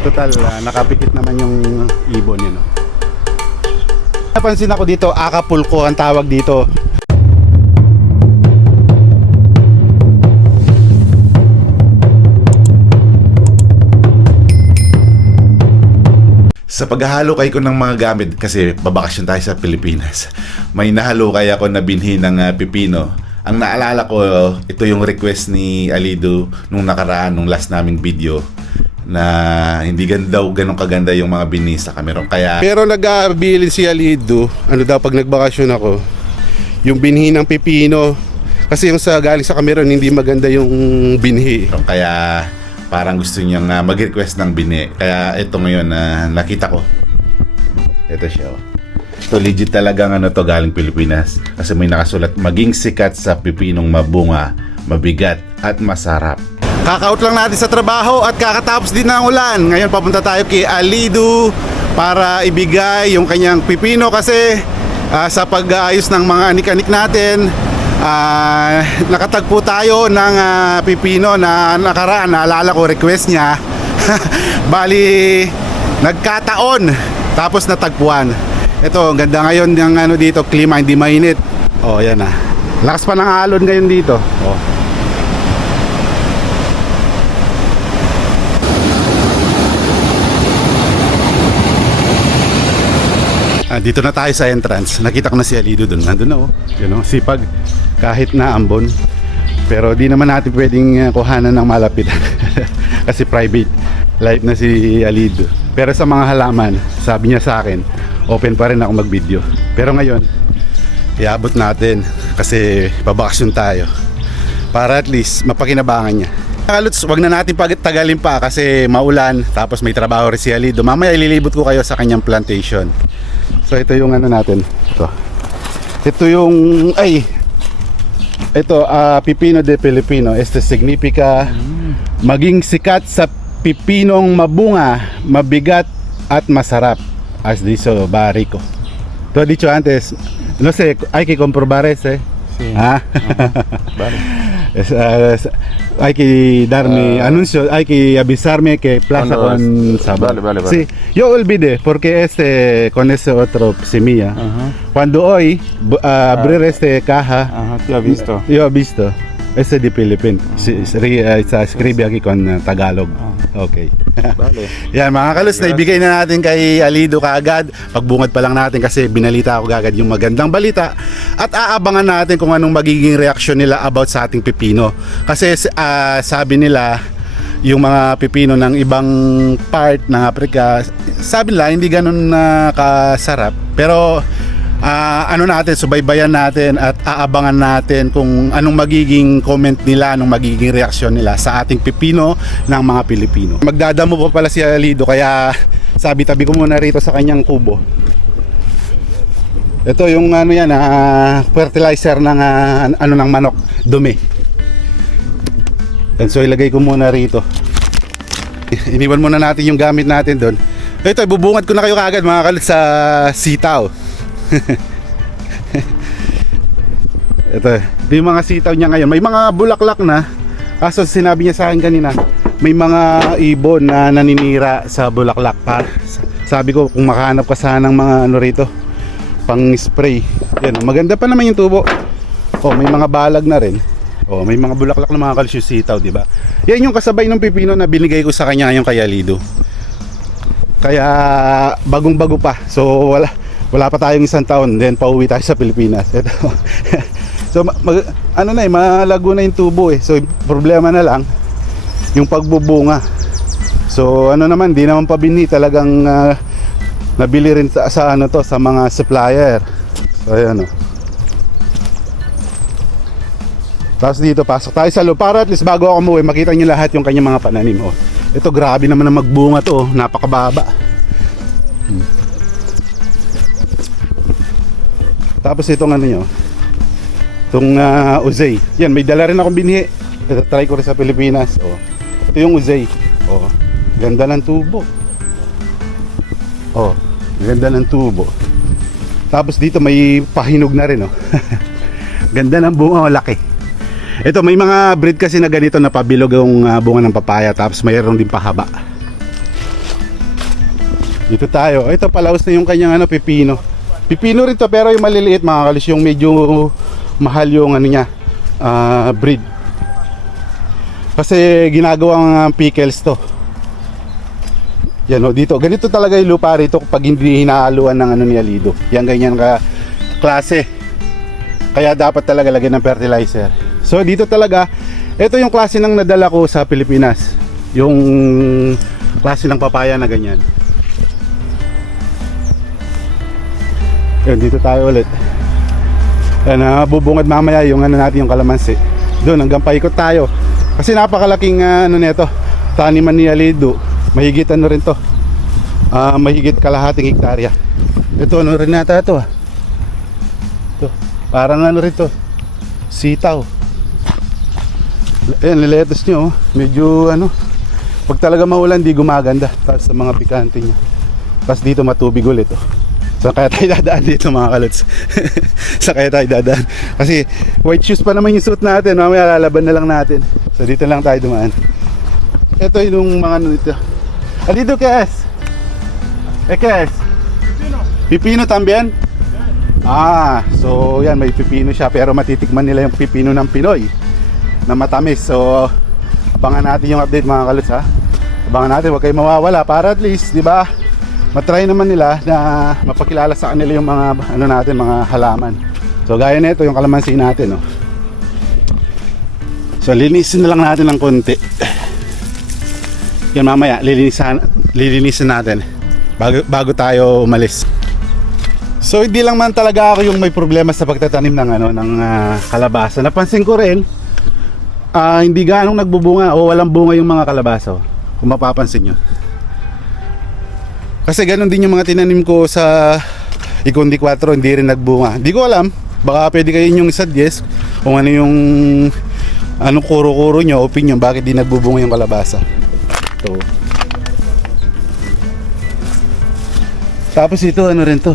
total nakapikit naman yung ibon yun, no? Napansin ako dito, Acapulco ang tawag dito. Sa paghahalukay ko ng mga gamit, kasi babakasyon tayo sa Pilipinas, may nahalukay ako na binhi ng pipino. Ang naalala ko, ito yung request ni Alido nung nakaraan, nung last naming video, na hindi daw ganun kaganda yung mga binhi sa Cameron. Kaya Pero nag-aabilin si Alido, ano daw pag nagbakasyon ako, yung binhi ng pipino. Kasi yung sa galing sa Cameron, hindi maganda yung binhi. kaya parang gusto niyang mag-request ng binhi. Kaya ito ngayon nakita ko. Ito siya. So legit talagang to galing Pilipinas. Kasi may nakasulat, maging sikat sa pipinong mabunga, mabigat at masarap. Kaka-out lang natin sa trabaho at kakatapos din ng ulan. Ngayon papunta tayo kay Alido para ibigay yung kanyang pipino kasi sa pag-aayos ng mga anik-anik natin, nakatagpo tayo ng pipino na nakaraan. Naalala ko, request niya. Bali, nagkataon tapos natagpuan. Ito, ang ganda ngayon ng dito, klima, hindi mainit. Oh, yan na. Lakas pa ng alon ngayon dito. Oh. Dito na tayo sa entrance. Nakita ko na si Alido doon. Nandun na, oh. You know, sipag kahit na ambon. Pero di naman natin pwedeng kuhanan ng malapitan. Kasi private life na si Alido. Pero sa mga halaman, sabi niya sa akin, open pa rin ako mag-video. Pero ngayon, iabot natin kasi pabakasyon tayo. Para at least mapakinabangan niya. Kaluts, wag na natin pagtagalin pa kasi maulan. Tapos may trabaho rin si Alido. Mamaya ililibot ko kayo sa kanyang plantation. So ito yung natin. Ito yung pipino de Pilipino. Este significa maging sikat sa pipinong mabunga, mabigat at masarap. As dicho Barico. Tú has dicho antes, no sé, hay que comprobar ese. Sí. Vale. Hay que darme anuncio, hay que avisarme que plaza con sabor. Vale. Sí, yo olvidé porque con ese otro semilla. Cuando hoy abrir este caja, ¿Te has visto? yo he visto este de Philippines. Se escribe aquí con Tagalog. Okay. Vale. Yan mga kalus, naibigay na natin kay Alido kaagad. Pagbungad pa lang natin kasi binalita ako kaagad yung magandang balita. At aabangan natin kung anong magiging reaksyon nila about sa ating pipino. Kasi sabi nila, yung mga pipino ng ibang part ng Africa, sabi nila hindi ganun kasarap. Pero subaybayan natin at aabangan natin kung anong magiging comment nila, anong magiging reaksyon nila sa ating pipino ng mga Pilipino. Magdadamo pa pala si Alido kaya sabi tabi ko muna rito sa kanyang kubo. Ito yung fertilizer ng ng manok, dumi. And so ilagay ko muna rito. Iniwan muna natin yung gamit natin doon. Ito, bubungad ko na kayo kaagad mga kalit sa sitaw. Ito yung mga sitaw niya ngayon. May mga bulaklak na. Kaso sinabi niya sa akin kanina, may mga ibon na naninira sa bulaklak pa. Sabi ko kung makahanap ka sana ng mga rito, pang spray. Yan, maganda pa naman yung tubo. Oh, may mga balag na rin. Oh, may mga bulaklak na mga kalsyo sitaw, di ba? Yan yung kasabay ng pipino na binigay ko sa kanya yung kay Alido. Kaya bagong-bago pa. So wala pa tayong isang taon, then pauwi tayo sa Pilipinas. Ito. So malago na yung tubo eh. So problema na lang yung pagbubunga. So naman, di naman pabinhi, talagang nabili rin sa sa mga supplier. So ayan oh. Tapos dito pasok tayo sa loob para at least bago ako umuwi makita niyo lahat yung kanyang mga pananim oh. Ito grabe naman na magbunga to, napakababa. Tapos itong nyo, itong uzay. Yan, may dala rin akong binhi. Ito, try ko rin sa Pilipinas. Oh. Ito yung uzay. Oh, ganda ng tubo. Oh, ganda ng tubo. Tapos dito may pahinog na rin. Oh. Ganda ng bunga, laki. Ito, may mga breed kasi na ganito na pabilog yung bunga ng papaya. Tapos mayroon din pahaba. Dito tayo. Ito palaos na yung kanyang ano, pipino. Pipino rin to pero yung maliliit mga kalis, yung medyo mahal yung ano niya, breed. Kasi ginagawang pickles to. Yan o, dito. Ganito talaga yung lupa rito kapag hindi hinahaluan ng ano ni Alido. Yan ganyan ka klase. Kaya dapat talaga lagyan ng fertilizer. So dito talaga, ito yung klase ng nadala ko sa Pilipinas. Yung klase ng papaya na ganyan. Yan, dito tayo ulit. Yan, bubungad mamaya yung ano natin, yung kalamansi. Doon, hanggang paikot tayo. Kasi napakalaking ano nito, taniman ni Alido. Mahigit ano rin to. Mahigit kalahating hektarya. Ito, ano rin nata ito. Ito, parang ano rin to. Sitaw. Ayan, niletos nyo. Medyo ano, pag talaga maulan, di gumaganda. Tapos sa mga pikante nyo. Tapos dito matubig ulit. Oh. So kaya tayo dadaan dito mga kalots. So kaya tayo dadaan. Kasi white shoes pa naman yung suit natin. Mamaya lalaban na lang natin. So dito lang tayo dumaan. Ito yung mga ano dito. Alido, Kes? Kes? Pipino también? So yan, may pipino siya. Pero matitikman nila yung pipino ng Pinoy na matamis. So abangan natin yung update mga kalots ha. Abangan natin, huwag kayo mawawala. Para at least, di ba, matry naman nila na mapakilala sa kanila yung mga ano natin, mga halaman. So gaya nito yung kalamansi natin, no. So linisin na lang natin ng konti. Yan mamaya lilinisin natin bago tayo umalis. So hindi lang man talaga ako yung may problema sa pagtatanim ng ano ng kalabasa. Napansin ko rin hindi gaanong nagbubunga o walang bunga yung mga kalabasa, kung mapapansin nyo. Kasi ganun din yung mga tinanim ko sa Ikundi 4, hindi rin nagbunga. Hindi ko alam, baka pwede kayo yung suggest kung ano yung anong kuro-kuro nyo, opinion, bakit di nagbubunga yung kalabasa. Ito. Tapos ito, ano rin to?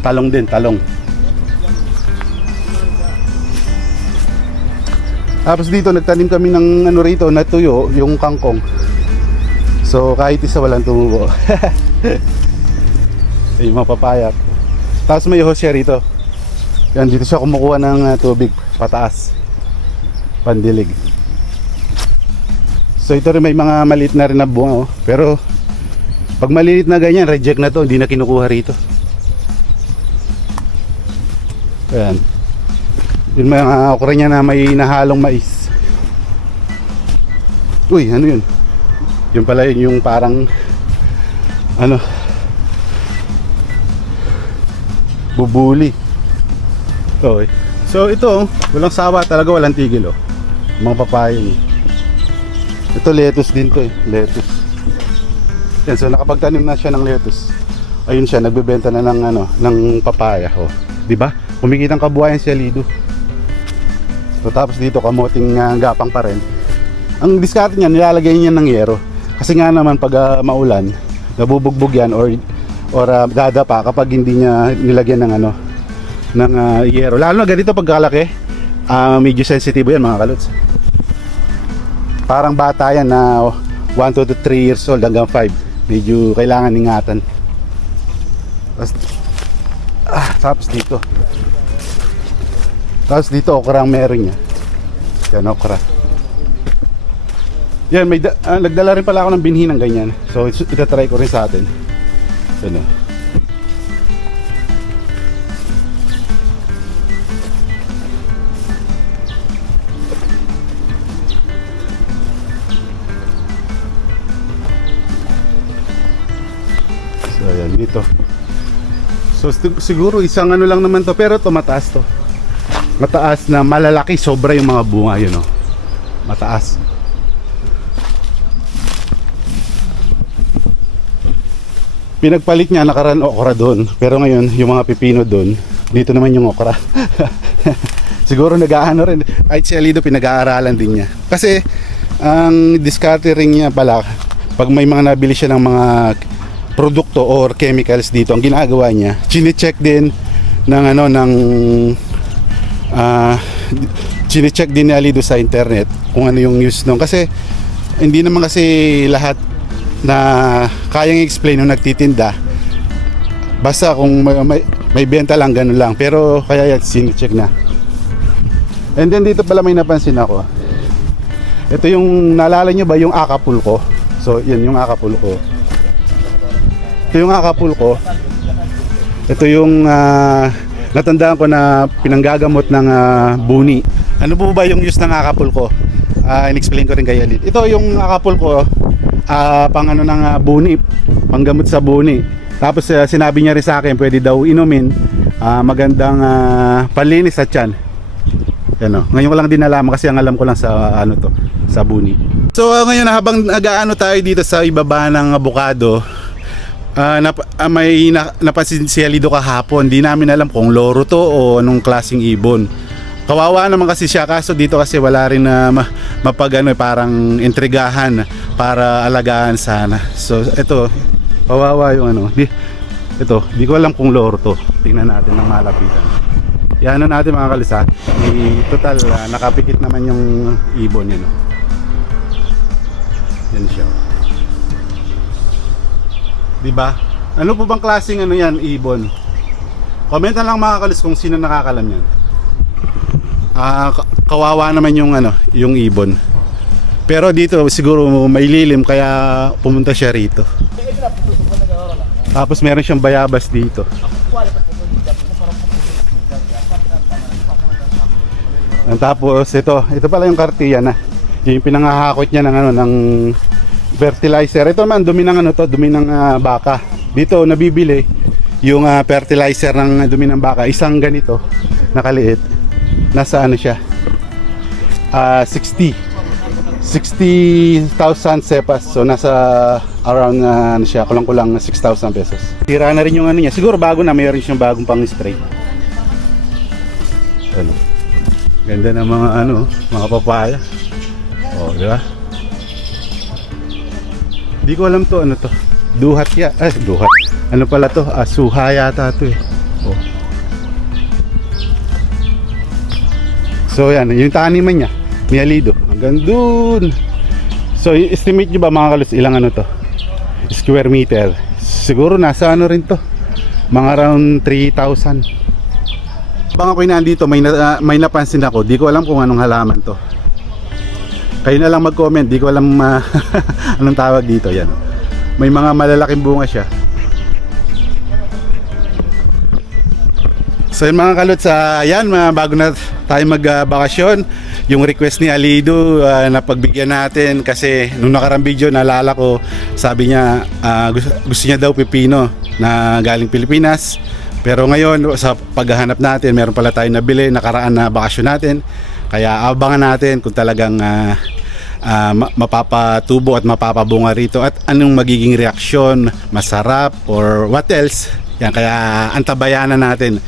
Talong din, talong. Tapos dito, nagtanim kami ng ano rito, natuyo, yung kangkong. So kahit isa walang tumubo. Ay, mga papaya. Tapos may hosya rito. Yan, dito siya kumukuha ng tubig pataas, pandilig. So ito rin may mga maliit na rin na bunga, oh. Pero pag maliit na ganyan, reject na to, hindi na kinukuha rito. Ayan. Yung mga okra niya na may nahalong mais. Uy, ano yun? Yung pala yun, yung parang ano, bubuli. Okay. So ito, walang sawa talaga, walang tigil, oh. Mga papaya niya. Ito lettuce din to, lettuce. Yan, so nakapagtanim na siya ng lettuce. Ayun siya, nagbebenta na ng ano, ng papaya, oh. 'Di ba? Kumikitang kabuhayan si Alido. So tapos dito kamoting gapang pa rin. Ang diskarte niya, nilalagay niya ng yero. Kasi nga naman pag maulan, nabubugbog yan or dadapa kapag hindi niya nilagyan ng ano, ng yero. Lalo na ganito pagkalaki, medyo sensitive yan mga kalots. Parang bata yan na 1 to 3 years old hanggang 5. Medyo kailangan ingatan. Tapos dito. Tapos dito okra ang meron niya. Yan, okra. Yan, may nagdala rin pala ako ng binhi ng ganyan. So itatry ko rin sa atin. Ano. So ayan, dito. So siguro isang ano lang naman to, pero to mataas to. Mataas na malalaki, sobra yung mga bunga yun, oh. Mataas. Pinagpalit niya, nakaraan okra doon. Pero ngayon, yung mga pipino doon, dito naman yung okra. Siguro nag-aano rin. Kahit si Alido, pinag-aaralan din niya. Kasi, ang diskarte rin niya pala, pag may mga nabili siya ng mga produkto or chemicals dito, ang ginagawa niya, chine-check din ng ano, ng chine-check din ni Alido sa internet kung ano yung use nung. Kasi, hindi naman kasi lahat na kayang i-explain nung nagtitinda. Basta kung may benta lang, ganun lang. Pero kaya yan, sine-check na. And then dito pala may napansin ako. Ito yung, naalala nyo ba yung Acapulco? So yan yung Acapulco. Ito yung Acapulco. Ito yung natandaan ko na pinanggagamot ng buni. Ano po ba yung use ng Acapulco? In-explain ko rin kay Alid. Ito yung Acapulco, pang ano ng buni, panggamot sa buni. Tapos sinabi niya rin sa akin, pwede daw inumin, magandang panlinis sa tiyan. Yan, ngayon ko lang din alam kasi ang alam ko lang sa ano to, sa buni. So ngayon habang nag-aano tayo dito sa ibaba ng abukado, may napansin si Alido kahapon. Di namin alam kung loro to o anong klaseng ibon. Kawawa naman kasi siya, kaso dito kasi wala rin na mapagano, parang intrigahan para alagaan sana. So ito, kawawa yung ano. Di ko alam kung loro to. Tingnan natin ng malapitan. Yan natin mga kalisa. Total nakapikit naman yung ibon yun. Yan siya. Diba? Ano po bang klaseng ano yan, ibon? Komenta lang mga kalis kung sino nakakalam yan. Kawawa naman yung ano, yung ibon. Pero dito siguro may lilim kaya pumunta siya rito. Tapos meron siyang bayabas dito. Tapos ito pala yung kartiya na. Yung pinangahakot niya ng ano, ng fertilizer. Ito man dumi ng ano to, dumi ng baka. Dito nabibili yung fertilizer ng dumi ng baka, isang ganito nakaliit. Nasa ano siya? 60,000 sepas. So nasa around ano siya, kulang-kulang 6,000 pesos. Tira na rin yung ano niya. Siguro bago na, mayroon siyang bagong pang-spray. Ano? Ganda ng mga ano, mga papaya. Oh, di ba? Di ko alam to, ano to? Duhat ya. Duhat. Ano pala to? Suha yata to eh. Oh. So yan, yung taniman niya, ni Alido. Hanggang dun. So estimate nyo ba mga kalus, ilang ano to? Square meter. Siguro nasa ano rin to? Mga around 3,000. Bang ako'y nandito, may napansin ako. Di ko alam kung anong halaman to. Kayo na lang mag-comment. Di ko alam anong tawag dito. Yan. May mga malalaking bunga siya. So yun mga kaluts, yan, bago na tayo magbakasyon, yung request ni Alido na pagbigyan natin kasi nung nakarang video naalala ko, sabi niya gusto niya daw pipino na galing Pilipinas. Pero ngayon sa paghahanap natin, meron pala tayong nabili nakaraan na bakasyon natin. Kaya abangan natin kung talagang mapapatubo at mapapabunga rito at anong magiging reaksyon, masarap or what else. Yan, kaya antabayanan natin,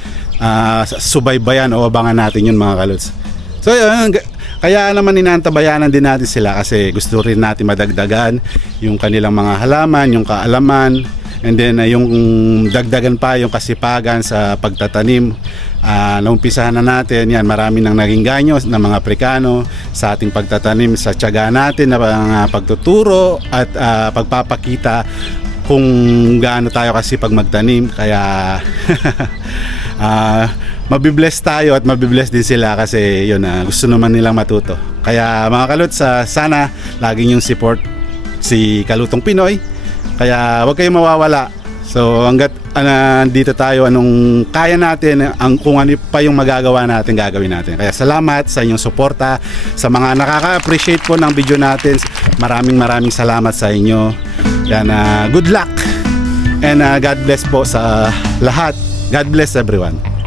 subaybayan o abangan natin yun mga kaluts. So yun, kaya naman inaantabayanan din natin sila kasi gusto rin natin madagdagan yung kanilang mga halaman, yung kaalaman. And then yung dagdagan pa yung kasipagan sa pagtatanim. Naumpisahan na natin yan, marami nang naging ganyo ng mga Aprikano sa ating pagtatanim, sa tiyaga natin na pagtuturo at pagpapakita kung gaano tayo kasi pag magtanim. Kaya mabibless tayo at mabibless din sila kasi yun, gusto naman nilang matuto. Kaya mga kaluts, sana laging yung support si Kalutong Pinoy. Kaya huwag kayong mawawala. So hanggat dito tayo, anong kaya natin, kung ano pa yung magagawa natin, gagawin natin. Kaya salamat sa inyong suporta, sa mga nakaka-appreciate po ng video natin. Maraming salamat sa inyo. Yan, good luck and God bless po sa lahat. God bless everyone.